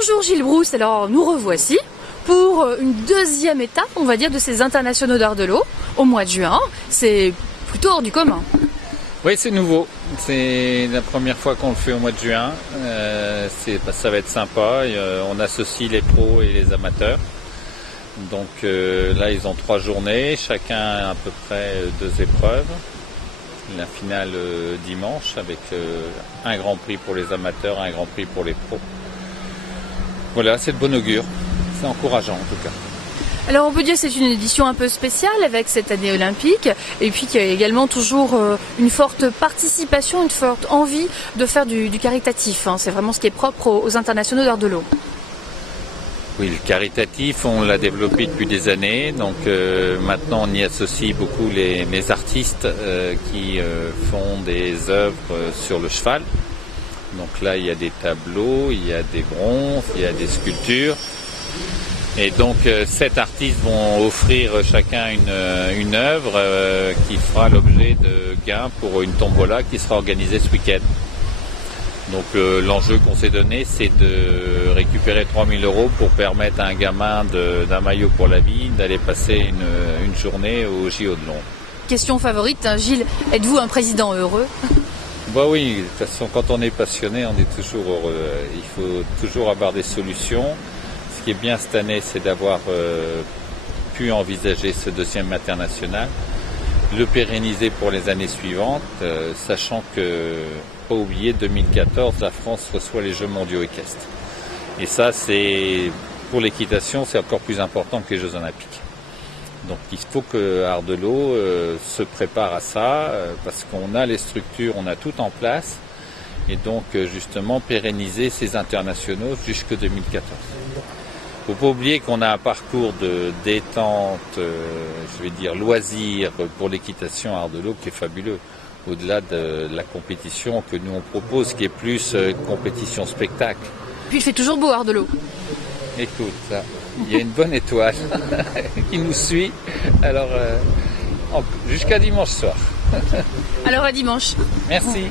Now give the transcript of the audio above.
Bonjour Gilles Brousse, alors nous revoici pour une deuxième étape, on va dire, de ces internationaux d'art de l'eau au mois de juin. C'est plutôt hors du commun. Oui, c'est nouveau. C'est la première fois qu'on le fait au mois de juin. Ça va être sympa. On associe les pros et les amateurs. Donc là, ils ont 3 journées, chacun à peu près 2 épreuves. La finale dimanche avec un grand prix pour les amateurs, un grand prix pour les pros. Voilà, c'est de bon augure. C'est encourageant en tout cas. Alors on peut dire que c'est une édition un peu spéciale avec cette année olympique et puis qu'il y a également toujours une forte participation, une forte envie de faire du caritatif. C'est vraiment ce qui est propre aux internationaux d'art de l'eau. Oui, le caritatif, on l'a développé depuis des années. Donc maintenant, on y associe beaucoup les artistes qui font des œuvres sur le cheval. Donc là, il y a des tableaux, il y a des bronzes, il y a des sculptures. Et donc 7 artistes vont offrir chacun une œuvre qui fera l'objet de gains pour une tombola qui sera organisée ce week-end. Donc l'enjeu qu'on s'est donné, c'est de récupérer 3 000 € pour permettre à un gamin d'un maillot pour la vie d'aller passer une journée au JO de Londres. Question favorite, Gilles, êtes-vous un président heureux ? Bah oui, de toute façon, quand on est passionné, on est toujours heureux. Il faut toujours avoir des solutions. Ce qui est bien cette année, c'est d'avoir pu envisager ce 2e international, le pérenniser pour les années suivantes, sachant que, pas oublier, 2014, la France reçoit les Jeux mondiaux équestres. Et ça, c'est pour l'équitation, c'est encore plus important que les Jeux olympiques. Donc il faut que Art de l'eau se prépare à ça, parce qu'on a les structures, on a tout en place, et donc justement pérenniser ces internationaux jusqu'en 2014. Il ne faut pas oublier qu'on a un parcours de détente, je vais dire loisir pour l'équitation Art de l'eau qui est fabuleux, au-delà de la compétition que nous on propose, qui est plus compétition spectacle. Puis il fait toujours beau Art de l'eau. Écoute, là, il y a une bonne étoile qui nous suit, alors jusqu'à dimanche soir. Alors à dimanche. Merci.